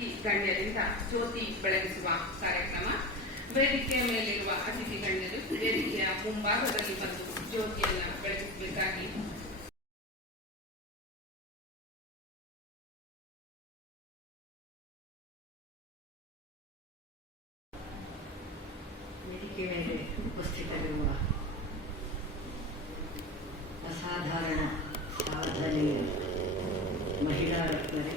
ಅತಿಥಿ ಗಣ್ಯರಿಂದ ಜ್ಯೋತಿ ಬೆಳಗಿಸುವ ಕಾರ್ಯಕ್ರಮ. ವೇದಿಕೆಯ ಮೇಲಿರುವ ಅತಿಥಿ ಗಣ್ಯರು ವೇದಿಕೆಯ ಮುಂಭಾಗದಲ್ಲಿ ಬಂದು ಜ್ಯೋತಿಯನ್ನು ಬೆಳಗಿಸಬೇಕಾಗಿ ವೇದಿಕೆ ಮೇಲೆ ಉಪಸ್ಥಿತರಿರುವ ಅಸಾಧಾರಣ ಸಾಧನೆಯ ಮಹಿಳಾ ರತ್ನರೇ,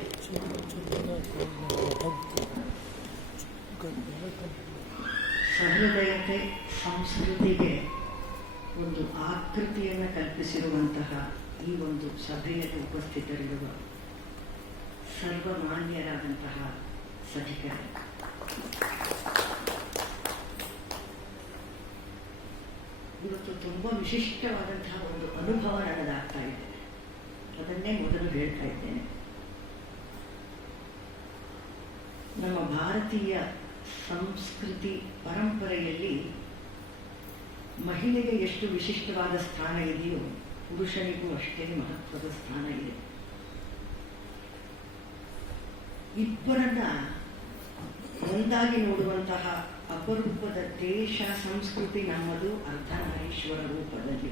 ಸಹೃದಯತೆ ಸಂಸ್ಕೃತಿಗೆ ಒಂದು ಆಕೃತಿಯನ್ನು ಕಲ್ಪಿಸಿರುವಂತಹ ಈ ಒಂದು ಸಭೆಯಲ್ಲಿ ಉಪಸ್ಥಿತರಿರುವ ಸರ್ವಮಾನ್ಯರಾದಂತಹ ಸಭಿಕರೇ, ಇವತ್ತು ತುಂಬ ವಿಶಿಷ್ಟವಾದಂತಹ ಒಂದು ಅನುಭವ ನನ್ನದಾಗ್ತಾ ಇದೆ. ಅದನ್ನೇ ಮೊದಲು ಹೇಳ್ತಾ ಇದ್ದೇನೆ. ನಮ್ಮ ಭಾರತೀಯ ಸಂಸ್ಕೃತಿ ಪರಂಪರೆಯಲ್ಲಿ ಮಹಿಳೆಗೆ ಎಷ್ಟು ವಿಶಿಷ್ಟವಾದ ಸ್ಥಾನ ಇದೆಯೋ ಪುರುಷನಿಗೂ ಅಷ್ಟೇ ಮಹತ್ವದ ಸ್ಥಾನ ಇದೆ. ಇಬ್ಬರನ್ನ ಒಂದಾಗಿ ನೋಡುವಂತಹ ಅಪರೂಪದ ದೇಶ ಸಂಸ್ಕೃತಿ ನಮ್ಮದು ಅರ್ಧನಾರೀಶ್ವರ ರೂಪದಲ್ಲಿ.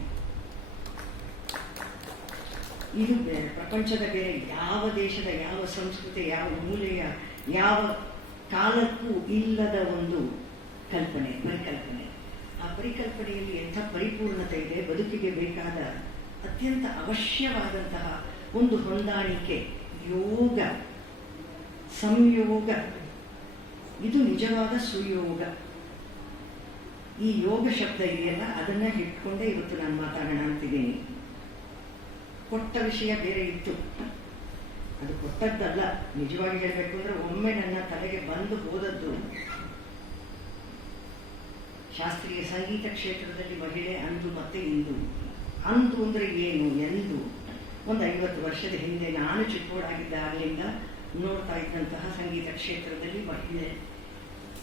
ಇದು ಪ್ರಪಂಚದ ಬೇರೆ ಯಾವ ದೇಶದ ಯಾವ ಸಂಸ್ಕೃತಿ ಯಾವ ಮೂಲೆಯ ಯಾವ ಕಾಲಕ್ಕೂ ಇಲ್ಲದ ಒಂದು ಪರಿಕಲ್ಪನೆ. ಆ ಪರಿಕಲ್ಪನೆಯಲ್ಲಿ ಎಂಥ ಪರಿಪೂರ್ಣತೆ ಇದೆ. ಬದುಕಿಗೆ ಬೇಕಾದ ಅತ್ಯಂತ ಅವಶ್ಯವಾದಂತಹ ಒಂದು ಹೊಂದಾಣಿಕೆ, ಯೋಗ, ಸಂಯೋಗ, ಇದು ನಿಜವಾದ ಸುಯೋಗ. ಈ ಯೋಗ ಶಬ್ದ ಇದೆಯಲ್ಲ, ಅದನ್ನ ಇಟ್ಕೊಂಡೇ ಇವತ್ತು ನಾನು ಮಾತಾಡೋಣ ಅಂತಿದ್ದೀನಿ. ಕೊಟ್ಟ ವಿಷಯ ಬೇರೆ ಇತ್ತು, ಅದು ಕೊಟ್ಟದ್ದಲ್ಲ. ನಿಜವಾಗಿ ಹೇಳಬೇಕು ಅಂದ್ರೆ ಒಮ್ಮೆ ನನ್ನ ತಲೆಗೆ ಬಂದು ಹೋದದ್ದು ಶಾಸ್ತ್ರೀಯ ಸಂಗೀತ ಕ್ಷೇತ್ರದಲ್ಲಿ ಮಹಿಳೆ ಅಂದು ಮತ್ತೆ ಇಂದು. ಅಂದು ಅಂದ್ರೆ ಏನು, ಎಂದು ಒಂದು 50 ವರ್ಷದ ಹಿಂದೆ ನಾನು ಚಿಕ್ಕವಳಾಗಿದ್ದ ಆಗಲಿಂದ ನೋಡ್ತಾ ಇದ್ದಂತಹ ಸಂಗೀತ ಕ್ಷೇತ್ರದಲ್ಲಿ ಮಹಿಳೆ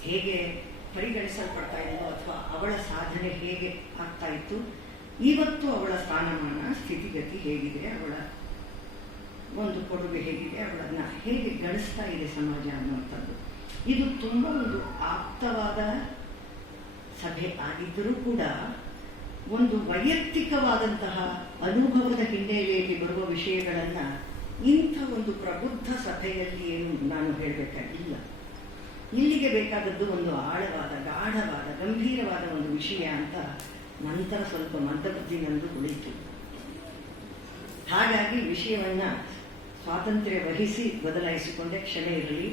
ಹೇಗೆ ಪರಿಗಣಿಸಲ್ಪಡ್ತಾ ಇದ್ಲು ಅಥವಾ ಅವಳ ಸಾಧನೆ ಹೇಗೆ ಆಗ್ತಾ ಇತ್ತು, ಇವತ್ತು ಅವಳ ಸ್ಥಾನಮಾನ ಸ್ಥಿತಿಗತಿ ಹೇಗಿದೆ, ಅವಳ ಒಂದು ಕೊಡುಗೆ ಹೇಗಿದೆ, ಅವಳನ್ನ ಹೇಗೆ ಗಳಿಸ್ತಾ ಇದೆ ಸಮಾಜ ಅನ್ನುವಂಥದ್ದು. ಇದು ತುಂಬ ಒಂದು ಆಪ್ತವಾದ ಸಭೆ ಆಗಿದ್ದರೂ ಕೂಡ ಒಂದು ವೈಯಕ್ತಿಕವಾದಂತಹ ಅನುಭವದ ಹಿನ್ನೆಲೆಯಲ್ಲಿ ಬರುವ ವಿಷಯಗಳನ್ನ ಇಂಥ ಒಂದು ಪ್ರಬುದ್ಧ ಸಭೆಯಲ್ಲಿ ಏನು ನಾನು ಹೇಳಬೇಕಾಗಿಲ್ಲ. ಇಲ್ಲಿಗೆ ಬೇಕಾದದ್ದು ಒಂದು ಆಳವಾದ, ಗಾಢವಾದ, ಗಂಭೀರವಾದ ಒಂದು ವಿಷಯ ಅಂತ ನಂತರ ಸ್ವಲ್ಪ ಮಂದಬುದ್ಧಿ ನಂದು ಉಳಿತು. ಹಾಗಾಗಿ ವಿಷಯವನ್ನ ಸ್ವಾತಂತ್ರ್ಯ ವಹಿಸಿ ಬದಲಾಯಿಸಿಕೊಂಡೆ, ಕ್ಷಮೆ ಇರಲಿ.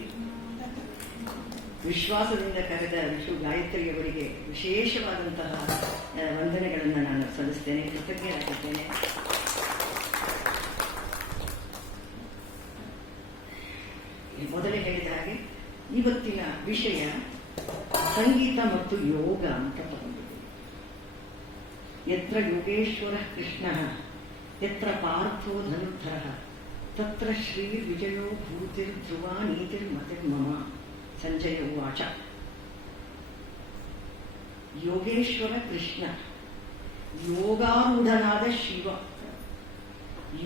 ವಿಶ್ವಾಸದಿಂದ ಕರೆದ ವಿಶ್ವ ಗಾಯತ್ರಿಯವರಿಗೆ ವಿಶೇಷವಾದಂತಹ ವಂದನೆಗಳನ್ನು ನಾನು ಸಲ್ಲಿಸ್ತೇನೆ, ಕೃತಜ್ಞರಾಗಿದ್ದೇನೆ. ಮೊದಲೇ ಹೇಳಿದ ಹಾಗೆ ಇವತ್ತಿನ ವಿಷಯ ಸಂಗೀತ ಮತ್ತು ಯೋಗ ಅಂತ ತಗೊಂಡಿದೆ. ಯತ್ರ ಯೋಗೇಶ್ವರ ಕೃಷ್ಣ ಯತ್ರ ಪಾರ್ಥೋ ಧನುರ್ಧರ ತತ್ರ ಶ್ರೀ ವಿಜಯೋ ಭೂತಿರ್ಧ್ರುವ ನೀತಿರ್ಮತಿರ್ಮಮ ಸಂಜಯ ಉವಾಚ. ಯೋಗೇಶ್ವರ ಕೃಷ್ಣ, ಯೋಗಾರೂಢನಾದ ಶಿವ,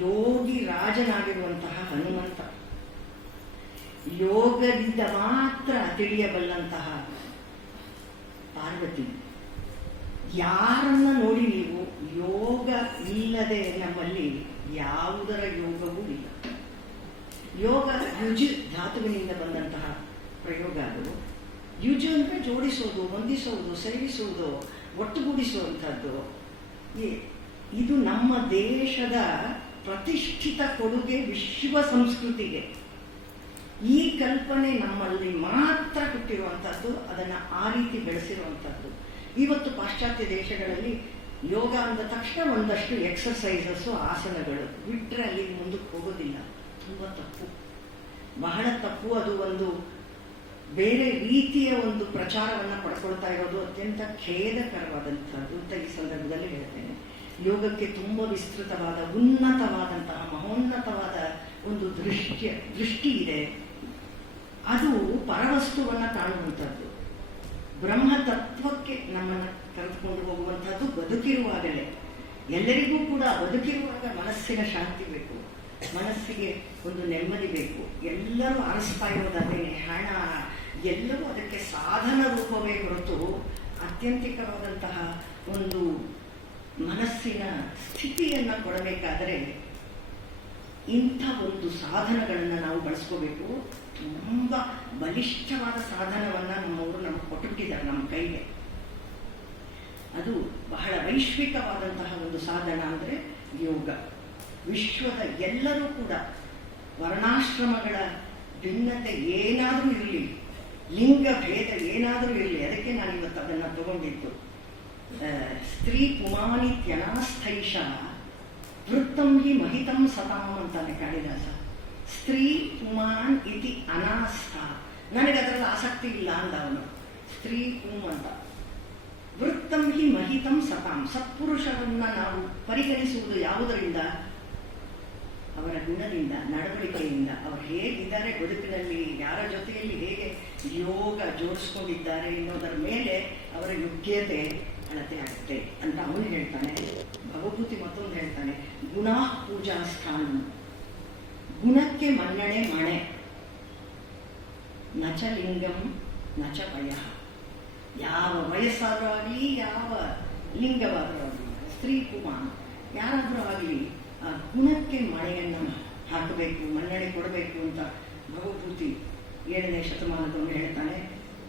ಯೋಗಿ ರಾಜನಾಗಿರುವಂತಹ ಹನುಮಂತ, ಯೋಗದಿಂದ ಮಾತ್ರ ತಿಳಿಯಬಲ್ಲಂತಹ ಪಾರ್ವತಿ. ಯಾರನ್ನ ನೋಡಿ ನೀವು ಯೋಗ ಇಲ್ಲದೆ ನಮ್ಮಲ್ಲಿ ಯಾವುದರ ಯೋಗವೂ ಇಲ್ಲ. ಯೋಗ ಯುಜು ಧಾತುವಿನಿಂದ ಬಂದಂತಹ ಪ್ರಯೋಗ. ಅದು ಯುಜು ಅಂದ್ರೆ ಜೋಡಿಸೋದು, ಹೊಂದಿಸೋದು, ಸೇರಿಸುವುದು, ಒಟ್ಟುಗೂಡಿಸುವಂಥದ್ದು. ಇದು ನಮ್ಮ ದೇಶದ ಪ್ರತಿಷ್ಠಿತ ಕೊಡುಗೆ ವಿಶ್ವ ಸಂಸ್ಕೃತಿಗೆ. ಈ ಕಲ್ಪನೆ ನಮ್ಮಲ್ಲಿ ಮಾತ್ರ ಹುಟ್ಟಿರುವಂಥದ್ದು, ಅದನ್ನು ಆ ರೀತಿ ಬೆಳೆಸಿರುವಂಥದ್ದು. ಇವತ್ತು ಪಾಶ್ಚಾತ್ಯ ದೇಶಗಳಲ್ಲಿ ಯೋಗ ಅಂದ ತಕ್ಷಣ ಒಂದಷ್ಟು ಎಕ್ಸರ್ಸೈಸಸ್ಸು, ಆಸನಗಳು ಬಿಟ್ಟರೆ ಅಲ್ಲಿ ಮುಂದಕ್ಕೆ ಹೋಗೋದಿಲ್ಲ. ತುಂಬ ತಪ್ಪು, ಬಹಳ ತಪ್ಪು. ಅದು ಒಂದು ಬೇರೆ ರೀತಿಯ ಒಂದು ಪ್ರಚಾರವನ್ನು ಪಡ್ಕೊಳ್ತಾ ಇರೋದು ಅತ್ಯಂತ ಖೇದಕರವಾದಂಥದ್ದು ಅಂತ ಈ ಸಂದರ್ಭದಲ್ಲಿ ಹೇಳ್ತೇನೆ. ಯೋಗಕ್ಕೆ ತುಂಬ ವಿಸ್ತೃತವಾದ, ಉನ್ನತವಾದಂತಹ, ಮಹೋನ್ನತವಾದ ಒಂದು ದೃಷ್ಟಿ ಇದೆ. ಅದು ಪರವಸ್ತುವನ್ನು ಕಾಣುವಂಥದ್ದು, ಬ್ರಹ್ಮ ತತ್ವಕ್ಕೆ ನಮ್ಮನ್ನು ಕರೆದುಕೊಂಡು ಹೋಗುವಂಥದ್ದು ಬದುಕಿರುವಾಗಲೇ. ಎಲ್ಲರಿಗೂ ಕೂಡ ಬದುಕಿರುವಾಗ ಮನಸ್ಸಿನ ಶಾಂತಿ ಬೇಕು, ಮನಸ್ಸಿಗೆ ಒಂದು ನೆಮ್ಮದಿ ಬೇಕು. ಎಲ್ಲರೂ ಅನಿಸ್ತಾ ಇರೋದನ್ನೇ ಹಣ ಎಲ್ಲವೂ ಅದಕ್ಕೆ ಸಾಧನ ರೂಪವೇ ಹೊರತು ಆತ್ಯಂತಿಕವಾದಂತಹ ಒಂದು ಮನಸ್ಸಿನ ಸ್ಥಿತಿಯನ್ನು ಕೊಡಬೇಕಾದರೆ ಇಂಥ ಒಂದು ಸಾಧನಗಳನ್ನು ನಾವು ಬಳಸ್ಕೋಬೇಕು. ತುಂಬ ಬಲಿಷ್ಠವಾದ ಸಾಧನವನ್ನು ನಮ್ಮವರು ನಮಗೆ ಕೊಟ್ಟುಬಿಟ್ಟಿದ್ದಾರೆ ನಮ್ಮ ಕೈಗೆ. ಅದು ಬಹಳ ವೈಶ್ವಿಕವಾದಂತಹ ಒಂದು ಸಾಧನ ಅಂದರೆ ಯೋಗ. ವಿಶ್ವದ ಎಲ್ಲರೂ ಕೂಡ ವರ್ಣಾಶ್ರಮಗಳ ಭಿನ್ನತೆ ಏನಾದರೂ ಇರಲಿ, ಲಿಂಗ ಭೇದ ಏನಾದರೂ ಇರಲಿ, ಅದಕ್ಕೆ ನಾನು ಇವತ್ತು ಅದನ್ನು ತಗೊಂಡಿದ್ದು. ಸ್ತ್ರೀ ಪುಮಾನಿತ್ಯನಾಸ್ಥೈಷ ವೃತ್ತಂ ಹಿ ಮಹಿತಂ ಸತಾಂ ಅಂತಾನೆ ಕಾಳಿದಾಸ. ಸ್ತ್ರೀ ಪುಮಾನ್ ಇತಿ ಅನಾಸ್ಥ, ನನಗೆ ಅದರಲ್ಲಿ ಆಸಕ್ತಿ ಇಲ್ಲ ಅಂದ ಅವನು. ಸ್ತ್ರೀ ಪುಂ ಅಂತ. ವೃತ್ತಂ ಹಿ ಮಹಿತಂ ಸತಾಂ, ಸತ್ಪುರುಷರನ್ನ ನಾವು ಪರಿಗಣಿಸುವುದು ಯಾವುದರಿಂದ? ಅವರ ಗುಣದಿಂದ, ನಡವಳಿಕೆಯಿಂದ, ಅವರು ಹೇಗಿದ್ದಾರೆ ಬದುಕಿನಲ್ಲಿ, ಯಾರ ಜೊತೆಯಲ್ಲಿ ಹೇಗೆ ಯೋಗ ಜೋಡಿಸ್ಕೊಂಡಿದ್ದಾರೆ ಎನ್ನುವುದರ ಮೇಲೆ ಅವರ ಯೋಗ್ಯತೆ ಅಳತೆ ಆಗುತ್ತೆ ಅಂತ ಅವನು ಹೇಳ್ತಾನೆ. ಭಗವತಿ ಮತ್ತೊಂದು ಹೇಳ್ತಾನೆ, ಗುಣ ಪೂಜಾ ಸ್ಥಾನ, ಗುಣಕ್ಕೆ ಮನ್ನಣೆ ಮಣೆ, ನಚ ಲಿಂಗಂ ನಚ ವಯ. ಯಾವ ವಯಸ್ಸಾದರೂ ಆಗಲಿ, ಯಾವ ಲಿಂಗವಾದರೂ ಆಗಲಿ, ಸ್ತ್ರೀ ಪುಮಾನ್ ಯಾರಾದರೂ ಆಗಲಿ, ಆ ಗುಣಕ್ಕೆ ಮಣೆಯನ್ನು ಹಾಕಬೇಕು, ಮನ್ನಣೆ ಕೊಡಬೇಕು ಅಂತ ಭಗವತಿ 7ನೇ ಶತಮಾನದವನು ಹೇಳ್ತಾನೆ.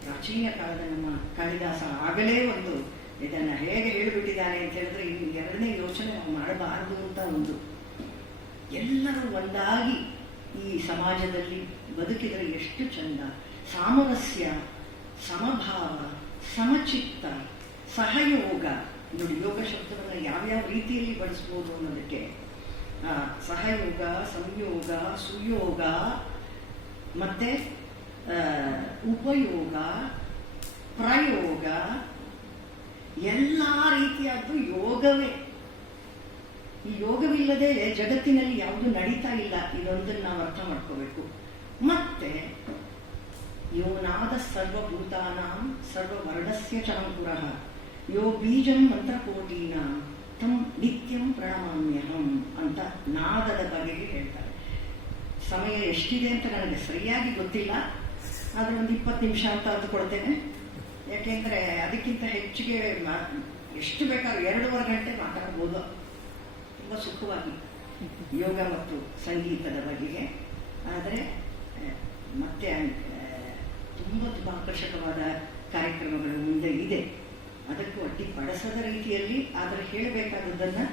ಪ್ರಾಚೀನ ಕಾಲದ ನಮ್ಮ ಕಾಳಿದಾಸ ಆಗಲೇ ಒಂದು ಇದನ್ನು ಹೇಗೆ ಹೇಳಿಬಿಟ್ಟಿದ್ದಾನೆ ಅಂತ ಹೇಳಿದ್ರೆ, ಇನ್ನು 2ನೇ ಯೋಚನೆ ನಾವು ಮಾಡಬಾರದು ಅಂತ ಒಂದು. ಎಲ್ಲರೂ ಒಂದಾಗಿ ಈ ಸಮಾಜದಲ್ಲಿ ಬದುಕಿದರೆ ಎಷ್ಟು ಚಂದ. ಸಾಮರಸ್ಯ, ಸಮಭಾವ, ಸಮಚಿತ್ತ, ಸಹಯೋಗ. ನೋಡಿ, ಯೋಗ ಶಬ್ದವನ್ನು ಯಾವ್ಯಾವ ರೀತಿಯಲ್ಲಿ ಬಳಸ್ಬೋದು ಅನ್ನೋದಕ್ಕೆ ಸಹಯೋಗ, ಸಂಯೋಗ, ಸುಯೋಗ, ಮತ್ತೆ ಉಪಯೋಗ, ಪ್ರಯೋಗ, ಎಲ್ಲ ರೀತಿಯಾದ್ದು ಯೋಗವೇ. ಈ ಯೋಗವಿಲ್ಲದೆ ಜಗತ್ತಿನಲ್ಲಿ ಯಾವುದು ನಡೀತಾ ಇಲ್ಲ. ಇದೊಂದನ್ನು ನಾವು ಅರ್ಥ ಮಾಡ್ಕೋಬೇಕು. ಮತ್ತೆ ಯೋನಾದ ಸರ್ವಭೂತಾನಾಂ ಸರ್ವವರ್ಣಸ್ಯ ಚಾಂಕುರಃ ಯೋ ಬೀಜಂ ಮಂತ್ರಕೋಟೀನಾಂ ತಂ ನಿತ್ಯಂ ಪ್ರಣಮಾಮ್ಯಹಂ ಅಂತ ನಾದದ ಬಗೆಗೆ ಹೇಳ್ತಾರೆ. ಸಮಯ ಎಷ್ಟಿದೆ ಅಂತ ನನಗೆ ಸರಿಯಾಗಿ ಗೊತ್ತಿಲ್ಲ, ಆದರೆ ಒಂದು 20 ನಿಮಿಷ ಅಂತ ಅಂದುಕೊಳ್ತೇನೆ. ಯಾಕೆಂದರೆ ಅದಕ್ಕಿಂತ ಹೆಚ್ಚಿಗೆ ಎಷ್ಟು ಬೇಕಾದ್ರೂ 2.5 ಗಂಟೆ ಮಾತಾಡ್ಬೋದು ತುಂಬ ಸುಖವಾಗಿ ಯೋಗ ಮತ್ತು ಸಂಗೀತದ ಬಗೆಗೆ. ಆದರೆ ಮತ್ತೆ ತುಂಬ ಆಕರ್ಷಕವಾದ ಕಾರ್ಯಕ್ರಮಗಳು ಮುಂದೆ ಇದೆ. ಅದಕ್ಕೂ ಅಡ್ಡಿಪಡಿಸದ ರೀತಿಯಲ್ಲಿ ಆದರೆ ಹೇಳಬೇಕಾದದ್ದನ್ನು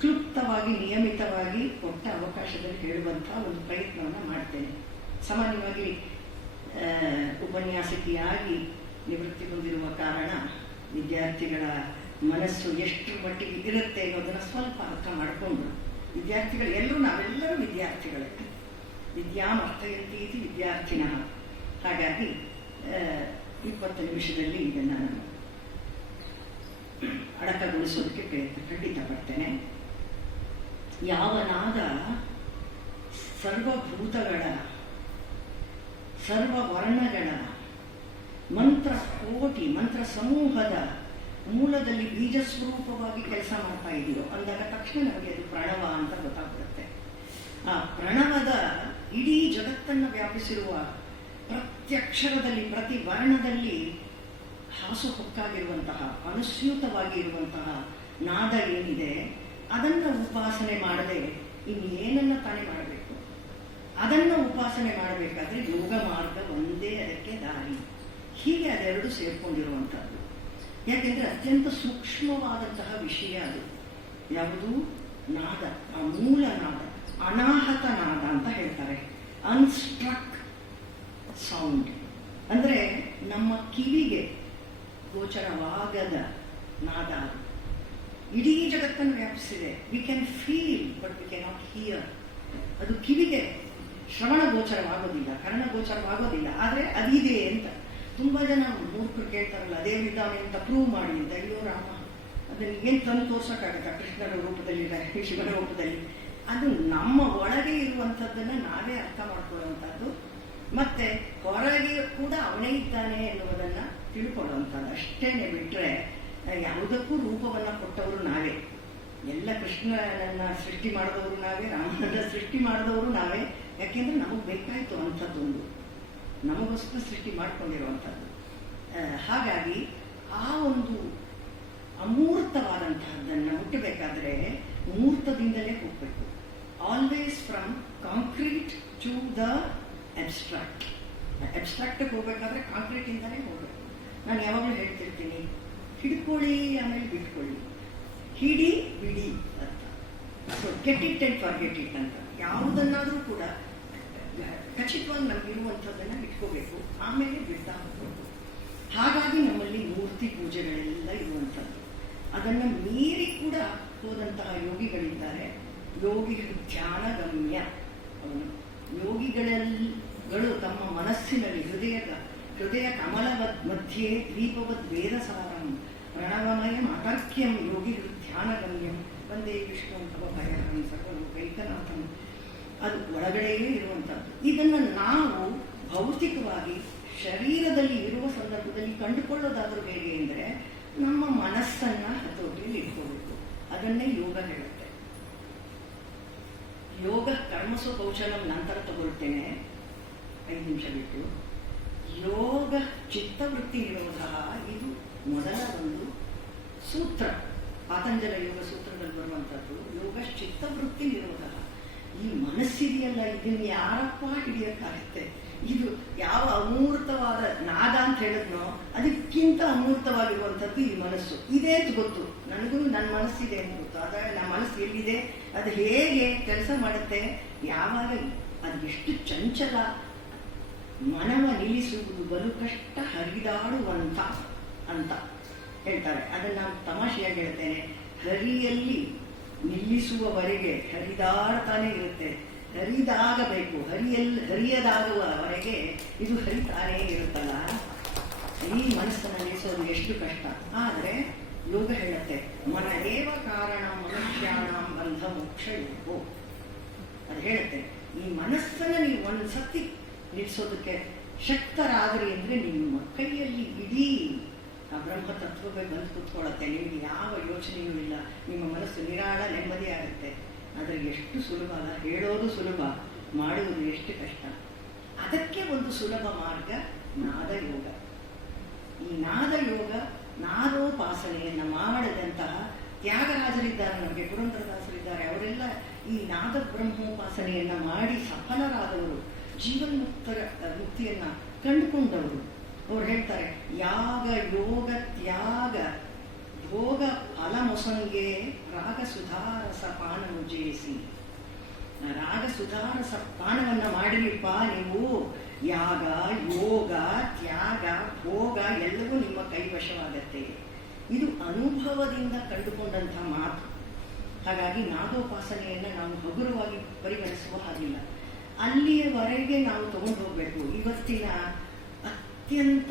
ಕ್ಲುಪ್ತವಾಗಿ, ನಿಯಮಿತವಾಗಿ ಕೊಟ್ಟ ಅವಕಾಶದಲ್ಲಿ ಹೇಳುವಂಥ ಒಂದು ಪ್ರಯತ್ನವನ್ನು ಮಾಡ್ತೇನೆ. ಸಾಮಾನ್ಯವಾಗಿ ಉಪನ್ಯಾಸಕಿಯಾಗಿ ನಿವೃತ್ತಿ ಹೊಂದಿರುವ ಕಾರಣ ವಿದ್ಯಾರ್ಥಿಗಳ ಮನಸ್ಸು ಎಷ್ಟು ಮಟ್ಟಿಗೆ ಇರುತ್ತೆ ಅನ್ನೋದನ್ನು ಸ್ವಲ್ಪ ಅರ್ಥ ಮಾಡಿಕೊಂಡು, ವಿದ್ಯಾರ್ಥಿಗಳು ಎಲ್ಲರೂ, ನಾವೆಲ್ಲರೂ ವಿದ್ಯಾರ್ಥಿಗಳೇ, ವಿದ್ಯಾಮರ್ಥಯಂತಿ ಇತಿ ವಿದ್ಯಾರ್ಥಿನಃ. ಹಾಗಾಗಿ 20 ನಿಮಿಷದಲ್ಲಿ ಇದನ್ನು ನಾನು ಅಡಕಗೊಳಿಸೋದಕ್ಕೆ ಖಂಡಿತ ಪಡ್ತೇನೆ. ಯಾವ ನಾದ ಸರ್ವಭೂತಗಳ, ಸರ್ವವರ್ಣಗಳ ಮಂತ್ರ ಕೋಟಿ, ಮಂತ್ರ ಸಮೂಹದ ಮೂಲದಲ್ಲಿ ಬೀಜ ಸ್ವರೂಪವಾಗಿ ಕೆಲಸ ಮಾಡ್ತಾ ಇದೆಯೋ ಅಂದಾಗ ತಕ್ಷಣ ನಮಗೆ ಅದು ಪ್ರಣವ ಅಂತ ಗೊತ್ತಾಗ್ಬಿಡುತ್ತೆ. ಆ ಪ್ರಣವದ ಇಡೀ ಜಗತ್ತನ್ನು ವ್ಯಾಪಿಸಿರುವ ಪ್ರತ್ಯಕ್ಷರದಲ್ಲಿ, ಪ್ರತಿ ವರ್ಣದಲ್ಲಿ ಹಾಸುಹೊಕ್ಕಾಗಿರುವಂತಹ, ಅನುಸ್ಯೂತವಾಗಿ ಇರುವಂತಹ ನಾದ ಏನಿದೆ, ಅದನ್ನು ಉಪಾಸನೆ ಮಾಡದೆ ಇನ್ನೇನನ್ನ ತಾನೇ ಮಾಡಬೇಕು. ಅದನ್ನು ಉಪಾಸನೆ ಮಾಡಬೇಕಾದ್ರೆ ಯೋಗ ಮಾರ್ಗ ಒಂದೇ ಅದಕ್ಕೆ ದಾರಿ. ಹೀಗೆ ಅದೆರಡು ಸೇರ್ಕೊಂಡಿರುವಂಥದ್ದು. ಯಾಕೆಂದರೆ ಅತ್ಯಂತ ಸೂಕ್ಷ್ಮವಾದಂತಹ ವಿಷಯ ಅದು. ಯಾವುದು? ನಾದ, ಆ ಮೂಲ ನಾದ, ಅನಾಹತ ನಾದ ಅಂತ ಹೇಳ್ತಾರೆ. ಅನ್ಸ್ಟ್ರಕ್ ಸೌಂಡ್ ಅಂದರೆ ನಮ್ಮ ಕಿವಿಗೆ ಗೋಚರವಾಗದ ನಾದ. ಇಡೀ ಜಗತ್ತನ್ನು ವ್ಯಾಪಿಸಿದೆ. We can feel but we can not here. ಅದು ಕಿವಿಗೆ ಶ್ರವಣ ಗೋಚರವಾಗೋದಿಲ್ಲ, ಕರ್ಣ ಗೋಚರವಾಗೋದಿಲ್ಲ, ಆದರೆ ಅದಿದೆ ಅಂತ. ತುಂಬ ಜನ ಮೂರ್ಖರು ಕೇಳ್ತಾರಲ್ಲ, ಅದೇ ಇದ್ದಾನೆ ಅಂತ ಪ್ರೂವ್ ಮಾಡಿ ಅಂತ. ಅಯ್ಯೋ ರಾಮ, ಅದನ್ನು ಏನು ತಂದು ತೋರ್ಸೋಕ್ಕಾಗತ್ತ? ಕೃಷ್ಣನ ರೂಪದಲ್ಲಿ, ಶಿವನ ರೂಪದಲ್ಲಿ. ಅದು ನಮ್ಮ ಒಳಗೆ ಇರುವಂಥದ್ದನ್ನು ನಾವೇ ಅರ್ಥ ಮಾಡ್ಕೊಳ್ಳುವಂಥದ್ದು. ಮತ್ತೆ ಹೊರಗೆ ಕೂಡ ಅವನೇ ಇದ್ದಾನೆ ಎನ್ನುವುದನ್ನು ತಿಳ್ಕೊಳ್ಳುವಂಥದ್ದು. ಅಷ್ಟೇನೆ ಬಿಟ್ಟರೆ ಯಾವುದಕ್ಕೂ ರೂಪವನ್ನು ಕೊಟ್ಟವರು ನಾವೇ. ಎಲ್ಲ ಕೃಷ್ಣನನ್ನ ಸೃಷ್ಟಿ ಮಾಡಿದವರು ನಾವೇ, ರಾಮನನ್ನ ಸೃಷ್ಟಿ ಮಾಡಿದವರು ನಾವೇ. ಯಾಕೆಂದ್ರೆ ನಮಗೆ ಬೇಕಾಯಿತು ಅಂಥದ್ದೊಂದು, ನಮಗೋಸ್ಕರ ಸೃಷ್ಟಿ ಮಾಡ್ಕೊಂಡಿರುವಂಥದ್ದು. ಹಾಗಾಗಿ ಆ ಒಂದು ಅಮೂರ್ತವಾದಂತಹದ್ದನ್ನು ಮುಟ್ಟಬೇಕಾದ್ರೆ ಮೂರ್ತದಿಂದಲೇ ಹೋಗಬೇಕು. Always from concrete to the abstract. ಅಬ್ಸ್ಟ್ರಾಕ್ಟಿಗೆ ಹೋಗ್ಬೇಕಾದ್ರೆ ಕಾಂಕ್ರೀಟಿಂದಲೇ ಹೋಗಬೇಕು. ನಾನು ಯಾವಾಗಲೂ ಹೇಳ್ತಿರ್ತೀನಿ, ಹಿಡ್ಕೊಳ್ಳಿ ಆಮೇಲೆ ಬಿಟ್ಕೊಳ್ಳಿ, ಹಿಡಿ ಬಿಡಿ ಅಂತ. So get it and forget it ಅಂತ. ಯಾವುದನ್ನಾದರೂ ಕೂಡ ಖಚಿತವಾಗಿ ನಮಗಿರುವಂಥದ್ದನ್ನು ಇಟ್ಕೋಬೇಕು, ಆಮೇಲೆ ಬಿಡ್ತಾ ಹೋಗ್ಬೇಕು. ಹಾಗಾಗಿ ನಮ್ಮಲ್ಲಿ ಮೂರ್ತಿ ಪೂಜೆಗಳೆಲ್ಲ ಇರುವಂಥದ್ದು. ಅದನ್ನು ಮೀರಿ ಕೂಡ ಹೋದಂತಹ ಯೋಗಿಗಳಿದ್ದಾರೆ. ಯೋಗಿಗಳು ಧ್ಯಾನಗಮ್ಯ. ಅವನು ಯೋಗಿಗಳು ತಮ್ಮ ಮನಸ್ಸಿನಲ್ಲಿ ಹೃದಯ ಕಮಲವದ್ ಮಧ್ಯೆ ದ್ವೀಪವದ್ ವೇದಸಾರಂ ಪ್ರಣವಮಯ ಅತರ್ಕ್ಯಂ ಯೋಗಿಗಳು ಧ್ಯಾನಗಮ್ಯಂ ಒಂದೇ ವಿಷ್ಣು ಭಯಹರಂ ಸರ್ವಲೋಕೈಕನಾಥಂ. ಅದು ಒಳಗಡೆಯೇ ಇರುವಂಥದ್ದು. ಇದನ್ನು ನಾವು ಭೌತಿಕವಾಗಿ ಶರೀರದಲ್ಲಿ ಇರುವ ಸಂದರ್ಭದಲ್ಲಿ ಕಂಡುಕೊಳ್ಳೋದಾದರೂ ಹೇಗೆ ಅಂದರೆ ನಮ್ಮ ಮನಸ್ಸನ್ನ ಹತೋಟಿಯಲ್ಲಿ ಇಟ್ಕೋಬೇಕು. ಅದನ್ನೇ ಯೋಗ ಹೇಳುತ್ತೆ. ಯೋಗ ಕರ್ಮಸು ಕೌಶಲಂ ನಂತರ ತಗೊಳ್ತೇನೆ 5 ನಿಮಿಷ ಬಿಟ್ಟು. ಯೋಗ ಚಿತ್ತವೃತ್ತಿ ನಿರೋಧ, ಇದು ಮೊದಲ ಒಂದು ಸೂತ್ರ. ಪಾತಂಜಲ ಯೋಗ ಸೂತ್ರದಲ್ಲಿ ಬರುವಂಥದ್ದು ಯೋಗ ಚಿತ್ತವೃತ್ತಿ ನಿರೋಧ. ಈ ಮನಸ್ಸಿದೆಯಲ್ಲ, ಇದನ್ನು ಯಾರಪ್ಪ ಹಿಡಿಯಕ್ಕಾಗುತ್ತೆ? ಇದು ಯಾವ ಅಮೂರ್ತವಾದ ನಾದ ಅಂತ ಹೇಳಿದ್ನೋ ಅದಕ್ಕಿಂತ ಅಮೂರ್ತವಾಗಿರುವಂಥದ್ದು ಈ ಮನಸ್ಸು. ಇದೇ ಅಂತ ಗೊತ್ತು ನನಗೂ, ನನ್ನ ಮನಸ್ಸಿದೆ ಅಂತ ಗೊತ್ತು. ಆದರೆ ನನ್ನ ಮನಸ್ಸು ಎಲ್ಲಿದೆ, ಅದು ಹೇಗೆ ಕೆಲಸ ಮಾಡುತ್ತೆ, ಯಾವಾಗ ಅದು ಎಷ್ಟು ಚಂಚಲ, ಮನವ ನಿಲ್ಲಿಸುವುದು ಬಲು ಕಷ್ಟ, ಹರಿದಾಡುವಂಥ ಅಂತ ಹೇಳ್ತಾರೆ. ಅದನ್ನು ನಾನು ತಮಾಷೆಯಾಗಿ ಹೇಳ್ತೇನೆ. ಹರಿಯಲ್ಲಿ ನಿಲ್ಲಿಸುವವರೆಗೆ ಹರಿದಾಡ್ತಾನೆ ಇರುತ್ತೆ. ಹರಿದಾಗಬೇಕು, ಹರಿಯದಾಗುವವರೆಗೆ ಇದು ಹರಿತಾನೇ ಇರುತ್ತಲ್ಲ. ಈ ಮನಸ್ಸನ್ನು ನಿಲ್ಲಿಸೋದು ಎಷ್ಟು ಕಷ್ಟ. ಆದರೆ ಯೋಗ ಹೇಳುತ್ತೆ ಮನದೇವ ಕಾರಣ ಮನುಷ್ಯಾಣಂ ಬಂಧ ಮೋಕ್ಷ ಯೋಗೋ. ಅದು ಹೇಳುತ್ತೆ ಈ ಮನಸ್ಸನ್ನು ನೀವು ಒಂದ್ಸತಿ ನಿಲ್ಲಿಸೋದಕ್ಕೆ ಶಕ್ತರಾದ್ರಿ ಅಂದರೆ ನಿಮ್ಮ ಕೈಯಲ್ಲಿ ಇಡೀ ಆ ಬ್ರಹ್ಮ ತತ್ವವೇ ಬಂದು ಕೂತ್ಕೊಳ್ಳುತ್ತೆ. ನಿಮಗೆ ಯಾವ ಯೋಚನೆಯೂ ಇಲ್ಲ, ನಿಮ್ಮ ಮನಸ್ಸು ನಿರಾಳ ನೆಮ್ಮದಿ ಆಗುತ್ತೆ. ಆದರೆ ಎಷ್ಟು ಸುಲಭ ಅಲ್ಲ, ಹೇಳೋದು ಸುಲಭ, ಮಾಡುವುದು ಎಷ್ಟು ಕಷ್ಟ. ಅದಕ್ಕೆ ಒಂದು ಸುಲಭ ಮಾರ್ಗ ನಾದಯೋಗ. ಈ ನಾದಯೋಗ, ನಾದೋಪಾಸನೆಯನ್ನು ಮಾಡಿದಂತಹ ತ್ಯಾಗರಾಜರಿದ್ದಾರೆ, ನಮಗೆ ಪುರಂದರದಾಸರಿದ್ದಾರೆ. ಅವರೆಲ್ಲ ಈ ನಾದ ಬ್ರಹ್ಮೋಪಾಸನೆಯನ್ನು ಮಾಡಿ ಸಫಲರಾದವರು, ಮುಕ್ತಿಯನ್ನು ಕಂಡುಕೊಂಡವರು. ಅವ್ರು ಹೇಳ್ತಾರೆ ಯಾಗ ಯೋಗ ತ್ಯಾಗ ಭೋಗ ಫಲ ಮೊಸಂಗೆ ರಾಗ ಸುಧಾರಸ ಪಾನವು ಜೇಸಿ. ರಾಗ ಸುಧಾರಸ ಪಾನವನ್ನ ಮಾಡಿರಿಪ್ಪ ನೀವು. ಯಾಗ ಯೋಗ ತ್ಯಾಗ ಭೋಗ ಎಲ್ಲವೂ ನಿಮ್ಮ ಕೈವಶವಾಗತ್ತೆ. ಇದು ಅನುಭವದಿಂದ ಕಂಡುಕೊಂಡಂಥ ಮಾತು. ಹಾಗಾಗಿ ನಾದೋಪಾಸನೆಯನ್ನು ನಾವು ಹಗುರವಾಗಿ ಪರಿಗಣಿಸುವ ಹಾಗಿಲ್ಲ. ಅಲ್ಲಿಯವರೆಗೆ ನಾವು ತಗೊಂಡು ಹೋಗಬೇಕು. ಇವತ್ತಿನ ಅತ್ಯಂತ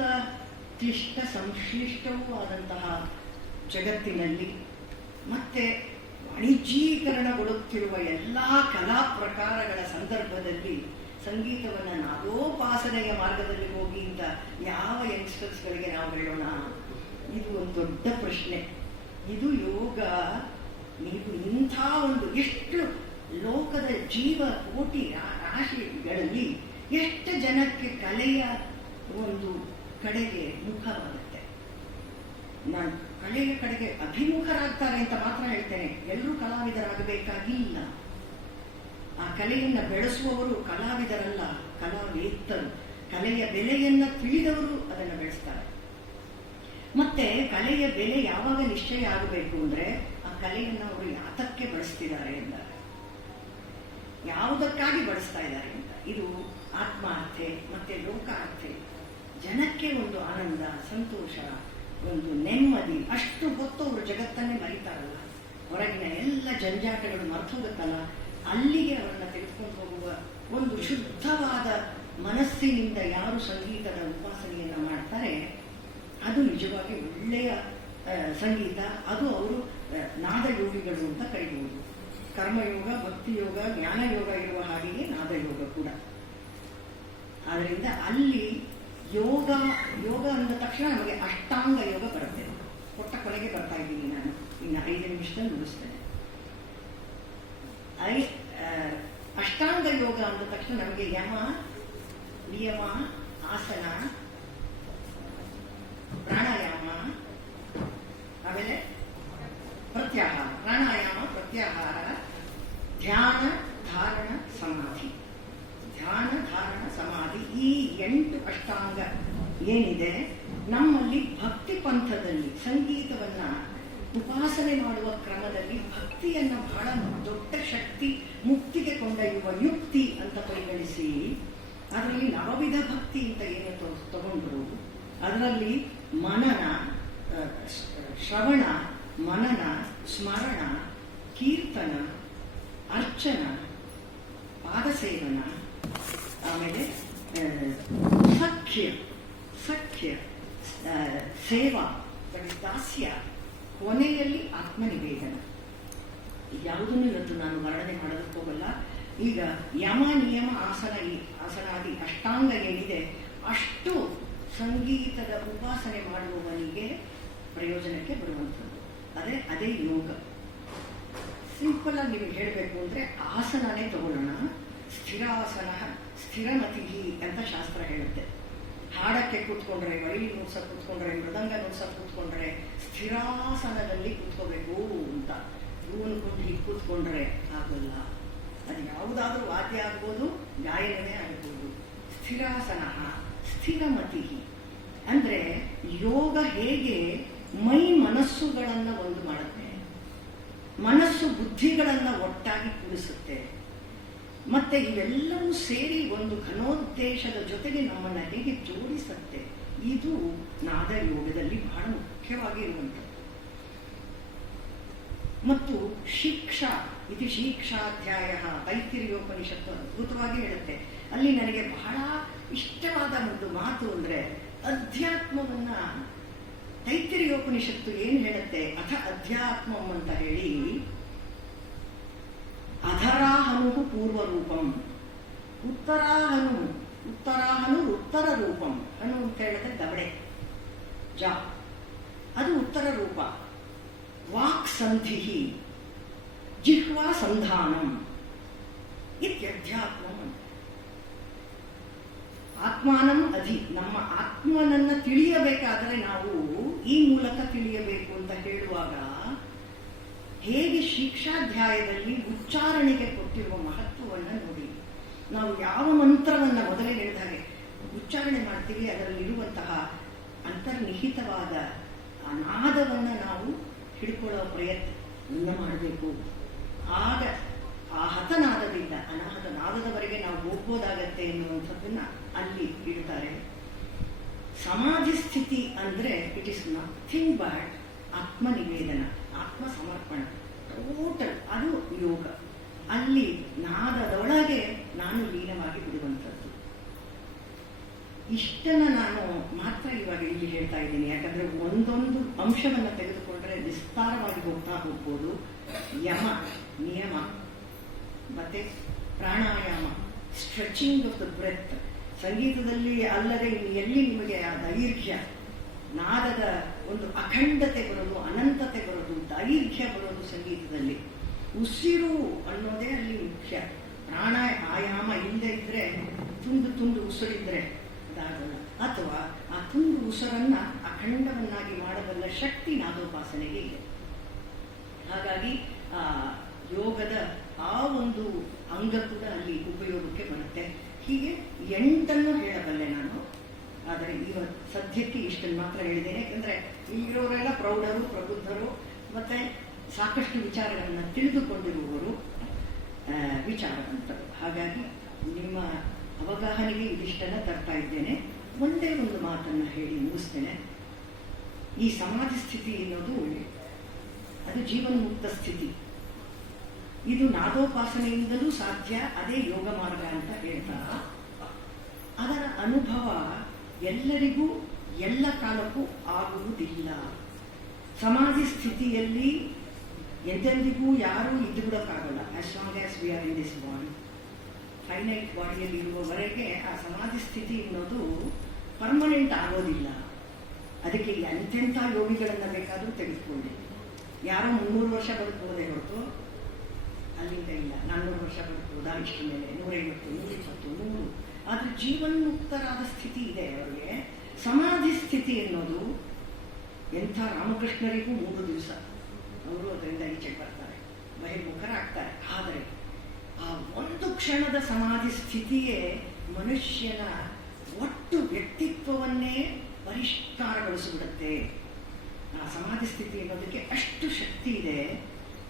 ಕ್ಲಿಷ್ಟ ಸಂಶ್ಲಿಷ್ಟವೂ ಆದಂತಹ ಜಗತ್ತಿನಲ್ಲಿ ಮತ್ತೆ ವಾಣಿಜ್ಯೀಕರಣಗೊಳ್ಳುತ್ತಿರುವ ಎಲ್ಲ ಕಲಾ ಪ್ರಕಾರಗಳ ಸಂದರ್ಭದಲ್ಲಿ ಸಂಗೀತವನ್ನು ನಾದೋಪಾಸನೆಯ ಮಾರ್ಗದಲ್ಲಿ ಹೋಗಿ ಅಂತ ಯಾವ ಯಂಗ್ಸ್ಟರ್ಸ್ಗಳಿಗೆ ನಾವು ಹೇಳೋಣ? ಇದು ಒಂದು ದೊಡ್ಡ ಪ್ರಶ್ನೆ. ಇದು ಯೋಗ. ನೀವು ಇಂಥ ಒಂದು ಎಷ್ಟು ಲೋಕದ ಜೀವ ಕೋಟಿ ರಾಶಿಗಳಲ್ಲಿ ಎಷ್ಟು ಜನಕ್ಕೆ ಕಲೆಯ ಒಂದು ಕಡೆಗೆ ಮುಖವಾಗುತ್ತೆ. ನಾನು ಕಲೆಯ ಕಡೆಗೆ ಅಭಿಮುಖರಾಗ್ತಾರೆ ಅಂತ ಮಾತ್ರ ಹೇಳ್ತೇನೆ. ಎಲ್ಲರೂ ಕಲಾವಿದರಾಗಬೇಕಾಗಿಲ್ಲ. ಆ ಕಲೆಯನ್ನು ಬೆಳೆಸುವವರು ಕಲಾವಿದರಲ್ಲ, ಕಲಾವೇತ್ತರು. ಕಲೆಯ ಬೆಲೆಯನ್ನು ತಿಳಿದವರು ಅದನ್ನು ಬೆಳೆಸ್ತಾರೆ. ಮತ್ತೆ ಕಲೆಯ ಬೆಲೆ ಯಾವಾಗ ನಿಶ್ಚಯ ಆಗಬೇಕು ಅಂದ್ರೆ ಆ ಕಲೆಯನ್ನು ಅವರು ಯಾತಕ್ಕೆ ಬಳಸ್ತಿದ್ದಾರೆ ಎಂದರೆ, ಯಾವುದಕ್ಕಾಗಿ ಬಳಸ್ತಾ ಇದ್ದಾರೆ ಅಂತ. ಇದು ಆತ್ಮಾರ್ಥೆ ಮತ್ತೆ ಲೋಕಾರ್ಥೆ, ಜನಕ್ಕೆ ಒಂದು ಆನಂದ, ಸಂತೋಷ, ಒಂದು ನೆಮ್ಮದಿ. ಅಷ್ಟು ಹೊತ್ತು ಅವರು ಜಗತ್ತನ್ನೇ ಮರಿತಾರಲ್ಲ, ಹೊರಗಿನ ಎಲ್ಲ ಜಂಜಾಟಗಳು ಮರ್ತೋಗುತ್ತಲ್ಲ, ಅಲ್ಲಿಗೆ ಅವರನ್ನು ತೆಗೆದುಕೊಂಡು ಹೋಗುವ ಒಂದು ಶುದ್ಧವಾದ ಮನಸ್ಸಿನಿಂದ ಯಾರು ಸಂಗೀತದ ಉಪಾಸನೆಯನ್ನು ಮಾಡ್ತಾರೆ ಅದು ನಿಜವಾಗಿ ಒಳ್ಳೆಯ ಸಂಗೀತ. ಅದು ಅವರು ನಾದಯೋಗಿಗಳು ಅಂತ ಕರೀಬಹುದು. ಕರ್ಮಯೋಗ, ಭಕ್ತಿಯೋಗ, ಜ್ಞಾನಯೋಗ ಇರುವ ಹಾಗೆಯೇ ನಾದಯೋಗ ಕೂಡ. ಆದ್ದರಿಂದ ಅಲ್ಲಿ ಯೋಗ ಅಂದ ತಕ್ಷಣ ನಮಗೆ ಅಷ್ಟಾಂಗ ಯೋಗ ಬರುತ್ತೆ. ಕೊಟ್ಟ ಕೊನೆಗೆ ಬರ್ತಾ ಇದ್ದೀನಿ ನಾನು, ಇನ್ನು 5 ನಿಮಿಷದಲ್ಲಿ ಮುಗಿಸ್ತೇನೆ. ಅಷ್ಟಾಂಗ ಯೋಗ ಅಂದ ತಕ್ಷಣ ನಮಗೆ ಯಮ, ನಿಯಮ, ಆಸನ, ಪ್ರಾಣಾಯಾಮ, ಆಮೇಲೆ ಪ್ರತ್ಯಾಹಾರ, ಪ್ರಾಣಾಯಾಮ, ಪ್ರತ್ಯಾಹಾರ, ಧ್ಯಾನ, ಧಾರಣ, ಸಮಾಧಿ. ಧ್ಯಾನ, ಧಾರಣ, ಸಮಾಧಿ, ಈ 8 ಅಷ್ಟಾಂಗ ಏನಿದೆ ನಮ್ಮಲ್ಲಿ ಭಕ್ತಿ ಪಂಥದಲ್ಲಿ ಸಂಗೀತವನ್ನ ಉಪಾಸನೆ ಮಾಡುವ ಕ್ರಮದಲ್ಲಿ ಭಕ್ತಿಯನ್ನ ಬಹಳ ದೊಡ್ಡ ಶಕ್ತಿ, ಮುಕ್ತಿಗೆ ಕೊಂಡೊಯ್ಯುವ ಯುಕ್ತಿ ಅಂತ ಪರಿಗಣಿಸಿ ಅದರಲ್ಲಿ ನವವಿಧ ಭಕ್ತಿ ಅಂತ ಏನು ತಗೊಂಡ್ರು, ಅದರಲ್ಲಿ ಮನನ, ಶ್ರವಣ, ಮನನ, ಸ್ಮರಣ, ಕೀರ್ತನ, ಅರ್ಚನ, ಪಾದಸೇವನ, ಆಮೇಲೆ ಸಖ್ಯ, ಸೇವಾ, ದಾಸ್ಯ, ಕೊನೆಯಲ್ಲಿ ಆತ್ಮನಿವೇದನ. ಯಾವುದನ್ನು ಇವತ್ತು ನಾನು ವರ್ಣನೆ ಮಾಡೋದಕ್ಕೆ ಹೋಗಲ್ಲ. ಈಗ ಯಮ, ನಿಯಮ, ಆಸನಾದಿ ಅಷ್ಟಾಂಗ ಏನಿದೆ ಅಷ್ಟು ಸಂಗೀತದ ಉಪಾಸನೆ ಮಾಡುವವನಿಗೆ ಪ್ರಯೋಜನಕ್ಕೆ ಬರುವಂಥದ್ದು. ಅದೇ ಯೋಗ. ಸಿಂಪಲ್ ಆಗಿ ನಿಮಗೆ ಹೇಳಬೇಕು ಅಂದ್ರೆ ಆಸನನೇ ತಗೊಳ್ಳೋಣ. ಸ್ಥಿರಾಸನ ಸ್ಥಿರಮತಿ ಅಂತ ಶಾಸ್ತ್ರ ಹೇಳುತ್ತೆ. ಹಾಡಕ್ಕೆ ಕೂತ್ಕೊಂಡ್ರೆ, ವೈಲಿನ್ ನುಡ್ಸಕ್ಕೆ ಕೂತ್ಕೊಂಡ್ರೆ, ಮೃದಂಗ ನುಡ್ಸಕ್ಕೆ ಕೂತ್ಕೊಂಡ್ರೆ ಸ್ಥಿರಾಸನದಲ್ಲಿ ಕೂತ್ಕೋಬೇಕು ಅಂತ. ಹೂವನ್ಕೊಂಡು ಹೀಗೆ ಕೂತ್ಕೊಂಡ್ರೆ ಆಗಲ್ಲ. ಅದು ಯಾವುದಾದ್ರೂ ವಾದ್ಯ ಆಗ್ಬೋದು, ಗಾಯನವೇ ಆಗ್ಬೋದು. ಸ್ಥಿರಾಸನ ಸ್ಥಿರಮತಿ ಅಂದ್ರೆ ಯೋಗ ಹೇಗೆ ಮೈ ಮನಸ್ಸುಗಳನ್ನ ಒಂದು ಮಾಡುತ್ತೆ, ಮನಸ್ಸು ಬುದ್ಧಿಗಳನ್ನ ಒಟ್ಟಾಗಿ ಕೂಡಿಸುತ್ತೆ, ಮತ್ತೆ ಇವೆಲ್ಲವೂ ಸೇರಿ ಒಂದು ಘನೋದ್ದೇಶದ ಜೊತೆಗೆ ನಮ್ಮನ್ನ ಹೇಗೆ ಜೋಡಿಸುತ್ತೆ, ಇದು ನಾದ ಯೋಗದಲ್ಲಿ ಬಹಳ ಮುಖ್ಯವಾಗಿ ಇರುವಂಥದ್ದು. ಮತ್ತು ಶಿಕ್ಷಾ ಇದು ಶಿಕ್ಷಾಧ್ಯಾಯ ತೈತ್ತಿರಿಯೋಪನಿಷತ್ತು ಅದ್ಭುತವಾಗಿ ಹೇಳುತ್ತೆ. ಅಲ್ಲಿ ನನಗೆ ಬಹಳ ಇಷ್ಟವಾದ ಒಂದು ಮಾತು ಅಂದ್ರೆ ಅಧ್ಯಾತ್ಮವನ್ನ ತೈತ್ತಿರಿಯೋಪನಿಷತ್ತು ಏನು ಹೇಳುತ್ತೆ, ಅಥ ಅಧ್ಯಾತ್ಮಂ ಅಂತ ಹೇಳಿ, ಅಧರಾಹನು ಪೂರ್ವರೂಪಂ, ಉತ್ತರಾಹನು ಉತ್ತರ ರೂಪಂ. ಹನು ಅಂತ ಹೇಳಿದ್ರೆ ದಬಡೆ, ಜಾ, ಅದು ಉತ್ತರ ರೂಪ. ವಾಕ್ ಸಂಧಿ, ಜಿಹ್ವಾ ಸಂಧಾನಂ ಇತ್ಯಧ್ಯಾತ್ಮಂ. ಆತ್ಮಾನಂ ಅಧಿ, ನಮ್ಮ ಆತ್ಮನನ್ನ ತಿಳಿಯಬೇಕಾದರೆ ನಾವು ಈ ಮೂಲಕ ತಿಳಿಯಬೇಕು ಅಂತ ಹೇಳುವಾಗ ಹೇಗೆ ಶಿಕ್ಷಾಧ್ಯಾಯದಲ್ಲಿ ಉಚ್ಚಾರಣೆಗೆ ಕೊಟ್ಟಿರುವ ಮಹತ್ವವನ್ನು ನೋಡಿ. ನಾವು ಯಾವ ಮಂತ್ರವನ್ನ ಮೊದಲೇ ಹೇಳಿದ ಹಾಗೆ ಉಚ್ಚಾರಣೆ ಮಾಡ್ತೀವಿ, ಅದರಲ್ಲಿರುವಂತಹ ಅಂತರ್ನಿಹಿತವಾದ ಆ ನಾದವನ್ನ ನಾವು ಹಿಡ್ಕೊಳ್ಳೋ ಪ್ರಯತ್ನ ಮಾಡಬೇಕು. ಆಗ ಆ ಹತನಾದದಿಂದ ಅನಾಹತ ನಾದದವರೆಗೆ ನಾವು ಹೋಗ್ಬೋದಾಗತ್ತೆ ಎನ್ನುವಂಥದ್ದನ್ನ ಅಲ್ಲಿ ಇಡ್ತಾರೆ. ಸಮಾಧಿ ಸ್ಥಿತಿ ಅಂದ್ರೆ ಇಟ್ ಇಸ್ ನಥಿಂಗ್ ಬಟ್ ಆತ್ಮನಿವೇದನ, ಆತ್ಮ ಸಮರ್ಪಣ, ಟೋಟಲ್. ಅದು ಯೋಗ. ಅಲ್ಲಿ ನಾದದೊಳಗೆ ನಾನು ಲೀನವಾಗಿ ಬಿಡುವಂಥದ್ದು. ಇಷ್ಟನ್ನ ನಾನು ಮಾತ್ರ ಇವಾಗ ಇಲ್ಲಿ ಹೇಳ್ತಾ ಇದ್ದೀನಿ, ಯಾಕಂದ್ರೆ ಒಂದೊಂದು ಅಂಶವನ್ನ ತೆಗೆದುಕೊಂಡ್ರೆ ವಿಸ್ತಾರವಾಗಿ ಹೋಗ್ಬೋದು. ಯಮ, ನಿಯಮ, ಮತ್ತೆ ಪ್ರಾಣಾಯಾಮ, ಸ್ಟ್ರೆಚಿಂಗ್ ಆಫ್ ದ ಬ್ರೆತ್. ಸಂಗೀತದಲ್ಲಿ ಅಲ್ಲದೆ ಎಲ್ಲಿ ನಿಮಗೆ ಆ ದೈರ್ಘ್ಯ, ನಾದದ ಒಂದು ಅಖಂಡತೆ ಬರೋದು, ಅನಂತತೆ ಬರೋದು, ದೈರ್ಘ್ಯ ಬರೋದು ಸಂಗೀತದಲ್ಲಿ. ಉಸಿರು ಅನ್ನೋದೇ ಅಲ್ಲಿ ಮುಖ್ಯ. ಪ್ರಾಣಾಯಾಮ ಇಲ್ಲದೆ ಇದ್ರೆ, ತುಂಡು ಉಸಿರಿದ್ರೆ ಅದಾಗಲ್ಲ. ಅಥವಾ ಆ ತುಂಡು ಉಸಿರನ್ನ ಅಖಂಡವನ್ನಾಗಿ ಮಾಡಬಲ್ಲ ಶಕ್ತಿ ನಾದೋಪಾಸನೆಗೆ ಇದೆ. ಹಾಗಾಗಿ ಆ ಯೋಗದ ಆ ಒಂದು ಅಂಗ ಕೂಡ ಅಲ್ಲಿ ಉಪಯೋಗಕ್ಕೆ ಬರುತ್ತೆ. ಹೀಗೆ 8 ಹೇಳಬಲ್ಲೆ ನಾನು, ಆದರೆ ಇವತ್ತು ಸದ್ಯಕ್ಕೆ ಇಷ್ಟನ್ನು ಮಾತ್ರ ಹೇಳಿದ್ದೇನೆ. ಯಾಕಂದ್ರೆ ಇಲ್ಲಿರೋರೆಲ್ಲ ಪ್ರೌಢರು, ಪ್ರಬುದ್ಧರು, ಮತ್ತೆ ಸಾಕಷ್ಟು ವಿಚಾರಗಳನ್ನು ತಿಳಿದುಕೊಂಡಿರುವವರು, ವಿಚಾರವಂತರು. ಹಾಗಾಗಿ ನಿಮ್ಮ ಅವಗಾಹನೆಗೆ ಇದಿಷ್ಟನ್ನ ತರ್ತಾ ಇದ್ದೇನೆ. ಒಂದೇ ಒಂದು ಮಾತನ್ನ ಹೇಳಿ ಮುಗಿಸ್ತೇನೆ. ಈ ಸಮಾಧಿ ಸ್ಥಿತಿ ಅನ್ನೋದು ಅದು ಜೀವನ್ಮುಕ್ತ ಸ್ಥಿತಿ. ಇದು ನಾದೋಪಾಸನೆಯಿಂದಲೂ ಸಾಧ್ಯ, ಅದೇ ಯೋಗ ಮಾರ್ಗ ಅಂತ ಹೇಳ್ತಾರ. ಅದರ ಅನುಭವ ಎಲ್ಲರಿಗೂ ಎಲ್ಲ ಕಾಲಕ್ಕೂ ಆಗುವುದಿಲ್ಲ. ಸಮಾಧಿ ಸ್ಥಿತಿಯಲ್ಲಿ ಎಂದೆಂದಿಗೂ ಯಾರೂ ಇದ್ದುಬಿಡೋಕ್ಕಾಗಲ್ಲ. As long as we are in this body, finite ಬಾಡಿಯಲ್ಲಿ ಇರುವವರೆಗೆ ಆ ಸಮಾಧಿ ಸ್ಥಿತಿ ಅನ್ನೋದು ಪರ್ಮನೆಂಟ್ ಆಗೋದಿಲ್ಲ. ಅದಕ್ಕೆ ಎಂತೆಂಥ ಯೋಗಿಗಳನ್ನು ಬೇಕಾದರೂ ತೆಗೆದುಕೊಳ್ಳಿ. ಯಾರೋ 300 ವರ್ಷ ಬದುಕಬಹುದೇ ಹೊರತು ಅಲ್ಲಿಂದ ಇಲ್ಲ 400 ವರ್ಷ ಬರ್ತದೆ ಇಷ್ಟರ ಮೇಲೆ 150 120 100. ಆದರೆ ಜೀವನ್ಮುಕ್ತರಾದ ಸ್ಥಿತಿ ಇದೆ ಅವರಿಗೆ. ಸಮಾಧಿ ಸ್ಥಿತಿ ಅನ್ನೋದು ಎಂಥ ರಾಮಕೃಷ್ಣರಿಗೂ 3 ದಿವಸ ಅವರು ಅದರಿಂದ ಈಚೆ ಬರ್ತಾರೆ, ಬಹಿರ್ಮುಖರಾಗ್ತಾರೆ. ಆದರೆ ಆ ಒಂದು ಕ್ಷಣದ ಸಮಾಧಿ ಸ್ಥಿತಿಯೇ ಮನುಷ್ಯನ ಒಟ್ಟು ವ್ಯಕ್ತಿತ್ವವನ್ನೇ ಪರಿಷ್ಕಾರಗೊಳಿಸಿಬಿಡುತ್ತೆ. ಆ ಸಮಾಧಿ ಸ್ಥಿತಿ ಅನ್ನೋದಕ್ಕೆ ಅಷ್ಟು ಶಕ್ತಿ ಇದೆ.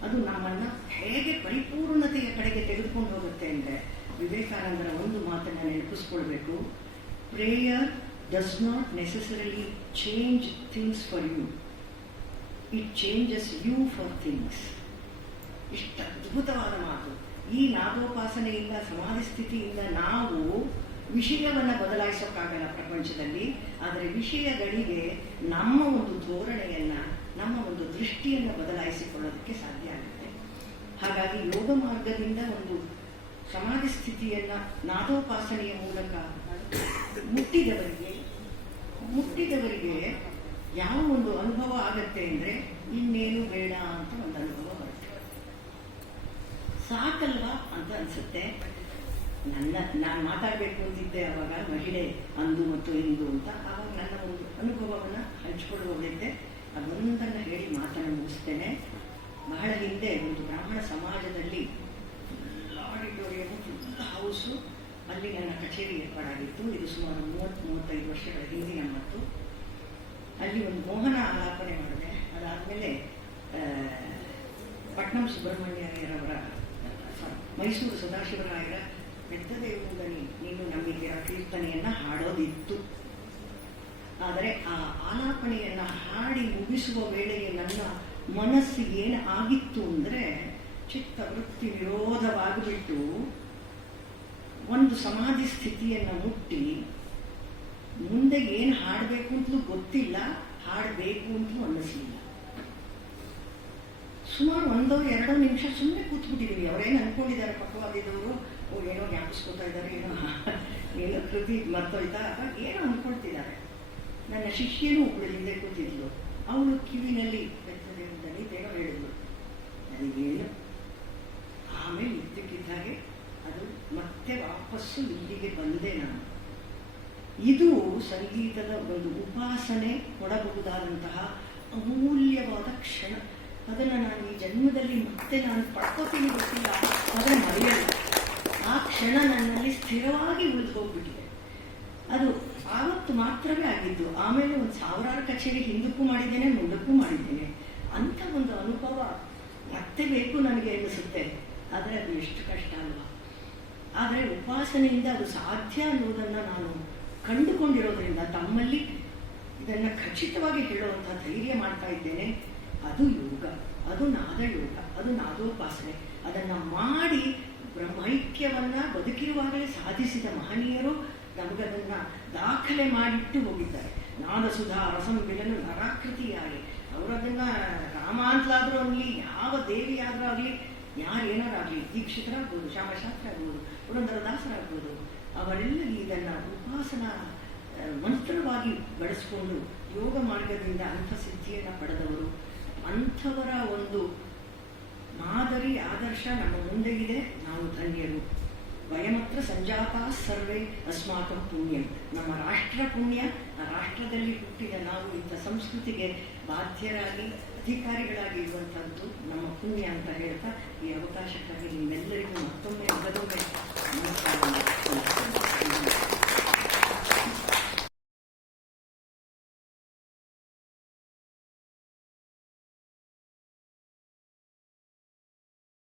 ಅದು ನಮ್ಮನ್ನು ಹೇಗೆ ಪರಿಪೂರ್ಣತೆಯ ಕಡೆಗೆ ತೆಗೆದುಕೊಂಡು ಹೋಗುತ್ತೆ ಅಂದರೆ, ವಿವೇಕಾನಂದರ ಒಂದು ಮಾತನ್ನು ನೆನಪಿಸ್ಕೊಳ್ಬೇಕು. Prayer does not necessarily change things for you, it changes you for things. ಇಷ್ಟು ಅದ್ಭುತವಾದ ಮಾತು. ಈ ನಾದೋಪಾಸನೆಯಿಂದ, ಸಮಾಧಿ ಸ್ಥಿತಿಯಿಂದ ನಾವು ವಿಷಯವನ್ನು ಬದಲಾಯಿಸೋಕ್ಕಾಗಲ್ಲ ಪ್ರಪಂಚದಲ್ಲಿ. ಆದರೆ ವಿಷಯಗಳಿಗೆ ನಮ್ಮ ಒಂದು ಧೋರಣೆಯನ್ನು, ನಮ್ಮ ಒಂದು ದೃಷ್ಟಿಯನ್ನು ಬದಲಾಯಿಸಿಕೊಳ್ಳೋದಕ್ಕೆ ಸಾಧ್ಯ ಆಗುತ್ತೆ. ಹಾಗಾಗಿ ಯೋಗ ಮಾರ್ಗದಿಂದ ಒಂದು ಸಮಾಧಿ ಸ್ಥಿತಿಯನ್ನು ನಾದೋಪಾಸನೆಯ ಮೂಲಕ ಮುಟ್ಟಿದವರಿಗೆ ಯಾವ ಒಂದು ಅನುಭವ ಆಗತ್ತೆ ಅಂದರೆ, ಇನ್ನೇನು ಬೇಡ ಅಂತ ಒಂದು ಅನುಭವ ಬರುತ್ತೆ. ಸಾಕಲ್ವಾ ಅಂತ ಅನಿಸುತ್ತೆ. ನಾನು ಮಾತಾಡಬೇಕು ಅಂತಿದ್ದೆ ಆವಾಗ ಮಹಿಳೆ ಅಂದು ಮತ್ತು ಇಂದು ಅಂತ. ಆವಾಗ ನನ್ನ ಒಂದು ಅನುಭವವನ್ನು ಹಂಚಿಕೊಳ್ಳುವುದಿದ್ದೆ. ಅದೊಂದನ್ನು ಹೇಳಿ ಮಾತನ್ನು ಮುಗಿಸ್ತೇನೆ. ಬಹಳ ಹಿಂದೆ ಒಂದು ಬ್ರಾಹ್ಮಣ ಸಮಾಜದಲ್ಲಿ ಫುಲ್ ಆಡಿಟೋರಿಯಂ, ಫುಲ್ ಹೌಸು, ಅಲ್ಲಿ ನನ್ನ ಕಚೇರಿ ಏರ್ಪಾಡಾಗಿತ್ತು. ಇದು ಸುಮಾರು 30-35 ವರ್ಷಗಳ ಹಿಂದಿನ ಮಾತು. ಅಲ್ಲಿ ಒಂದು ಮೋಹನ ಆಲಾಪನೆ ಮಾಡಿದೆ. ಅದಾದಮೇಲೆ ಪಟ್ನಂ ಸುಬ್ರಹ್ಮಣ್ಯರವರ, ಮೈಸೂರು ಸದಾಶಿವರಾಯರ ಬೆಟ್ಟದೇವುದನಿ ನೀನು ನಂಬಿಕೆಯ ಕೀರ್ತನೆಯನ್ನು ಹಾಡೋದಿತ್ತು. ಆದರೆ ಆ ಆಲಾಪನೆಯನ್ನು ಹಾಡಿ ಮುಗಿಸುವ ವೇಳೆಗೆ ನನ್ನ ಮನಸ್ಸು ಏನು ಆಗಿತ್ತು ಅಂದರೆ, ಚಿತ್ತವೃತ್ತಿ ವಿರೋಧವಾಗಿಬಿಟ್ಟು ಒಂದು ಸಮಾಧಿ ಸ್ಥಿತಿಯನ್ನು ಮುಟ್ಟಿ ಮುಂದೆ ಏನು ಹಾಡಬೇಕು ಅಂತಲೂ ಗೊತ್ತಿಲ್ಲ, ಹಾಡಬೇಕು ಅಂತಲೂ ಅನ್ನಿಸ್ಲಿಲ್ಲ. ಸುಮಾರು 1-2 ನಿಮಿಷ ಸುಮ್ಮನೆ ಕೂತ್ಬಿಟ್ಟಿದ್ದೀವಿ. ಅವರೇನು ಅಂದ್ಕೊಂಡಿದ್ದಾರೆ ಪಕ್ವಾದಿದವರು, ಏನೋ ಜ್ಞಾಪಿಸ್ಕೊತಾ ಇದ್ದಾರೆ, ಏನೋ ಕೃತಿ ಮರ್ತೋಯ್ತಾ ಏನೋ ಅಂದ್ಕೊಳ್ತಿದ್ದಾರೆ. ನನ್ನ ಶಿಷ್ಯನೂ ಒಬ್ಬಳು ಹಿಂದೆ ಕೂತಿದ್ಲು. ಅವಳು ಕಿವಿನಲ್ಲಿ ಬೆತ್ತದೇವದಲ್ಲಿ ಏನೋ ಹೇಳಿದ್ಲು, ನನಗೇನು. ಆಮೇಲೆ ಇದ್ದಕ್ಕಿದ್ದಾಗೆ ಅದು ಮತ್ತೆ ವಾಪಸ್ಸು ಇಲ್ಲಿಗೆ ಬಂದೆ ನಾನು. ಇದು ಸಂಗೀತದ ಒಂದು ಉಪಾಸನೆ ಕೊಡಬಹುದಾದಂತಹ ಅಮೂಲ್ಯವಾದ ಕ್ಷಣ. ಅದನ್ನು ನಾನು ಈ ಜನ್ಮದಲ್ಲಿ ಮತ್ತೆ ನಾನು ಪಡ್ಕೋತೀನಿ ಗೊತ್ತಿಲ್ಲ, ಆದರೆ ಮರೆಯಲ್ಲ. ಆ ಕ್ಷಣ ನನ್ನಲ್ಲಿ ಸ್ಥಿರವಾಗಿ ಉಳಿದು ಹೋಗ್ಬಿಟ್ಟಿದೆ. ಅದು ಆವತ್ತು ಮಾತ್ರವೇ ಆಗಿದ್ದು. ಆಮೇಲೆ 1000 ಕಚೇರಿ ಹಿಂದಕ್ಕೂ ಮಾಡಿದ್ದೇನೆ, ಮುಂದಕ್ಕೂ ಮಾಡಿದ್ದೇನೆ. ಅಂಥ ಒಂದು ಅನುಭವ ಮತ್ತೆ ಬೇಕು ನನಗೆ ಅನಿಸುತ್ತೆ. ಆದರೆ ಅದು ಎಷ್ಟು ಕಷ್ಟ ಅಲ್ವಾ. ಆದರೆ ಉಪಾಸನೆಯಿಂದ ಅದು ಸಾಧ್ಯ ಅನ್ನೋದನ್ನು ನಾನು ಕಂಡುಕೊಂಡಿರೋದ್ರಿಂದ ತಮ್ಮಲ್ಲಿ ಇದನ್ನು ಖಚಿತವಾಗಿ ಹೇಳುವಂಥ ಧೈರ್ಯ ಮಾಡ್ತಾ ಇದ್ದೇನೆ. ಅದು ಯೋಗ, ಅದು ನಾದಯೋಗ, ಅದು ನಾದೋಪಾಸನೆ. ಅದನ್ನು ಮಾಡಿ ಬ್ರಹ್ಮೈಕ್ಯವನ್ನು ಬದುಕಿರುವಾಗಲೇ ಸಾಧಿಸಿದ ಮಹನೀಯರು ನಮಗದನ್ನು ದಾಖಲೆ ಮಾಡಿಟ್ಟು ಹೋಗಿದ್ದಾರೆ. ನಾದಸುಧಾ ರಸಂ ವಿಲನು ನರಾಕೃತಿಯಾಗಿ ಅವರದನ್ನು ರಾಮ ಅಂತಲಾದರೂ ಆಗಲಿ, ಯಾವ ದೇವಿಯಾದರೂ ಆಗಲಿ, ಯಾರೇನಾರಾಗಲಿ, ದೀಕ್ಷಿತರಾಗ್ಬೋದು, ಶ್ಯಾಮಶಾಸ್ತ್ರ ಆಗ್ಬೋದು, ಪುರಂದರದಾಸರಾಗ್ಬೋದು, ಅವರೆಲ್ಲ ಇದನ್ನು ಉಪಾಸನಾ ಮಂತ್ರವಾಗಿ ಬಳಸಿಕೊಂಡು ಯೋಗ ಮಾರ್ಗದಿಂದ ಅಂಥ ಸಿದ್ಧಿಯನ್ನು ಪಡೆದವರು. ಅಂಥವರ ಒಂದು ಮಾದರಿ ಆದರ್ಶ ನಮ್ಮ ಮುಂದೆ ಇದೆ. ನಾವು ಧನ್ಯರು. ವಯಮತ್ರ ಸಂಜಾತ ಸರ್ವೇ ಅಸ್ಮಾಕಂ ಪುಣ್ಯಂ. ನಮ್ಮ ರಾಷ್ಟ್ರ ಪುಣ್ಯ. ಆ ರಾಷ್ಟ್ರದಲ್ಲಿ ಹುಟ್ಟಿದ ನಾವು ಇಂಥ ಸಂಸ್ಕೃತಿಗೆ ಬಾಧ್ಯರಾಗಿ ಅಧಿಕಾರಿಗಳಾಗಿ ಇರುವಂಥದ್ದು ನಮ್ಮ ಪುಣ್ಯ ಅಂತ ಹೇಳ್ತಾ ಈ ಅವಕಾಶಕ್ಕಾಗಿ ನಿಮ್ಮೆಲ್ಲರಿಗೂ ಮತ್ತೊಮ್ಮೆ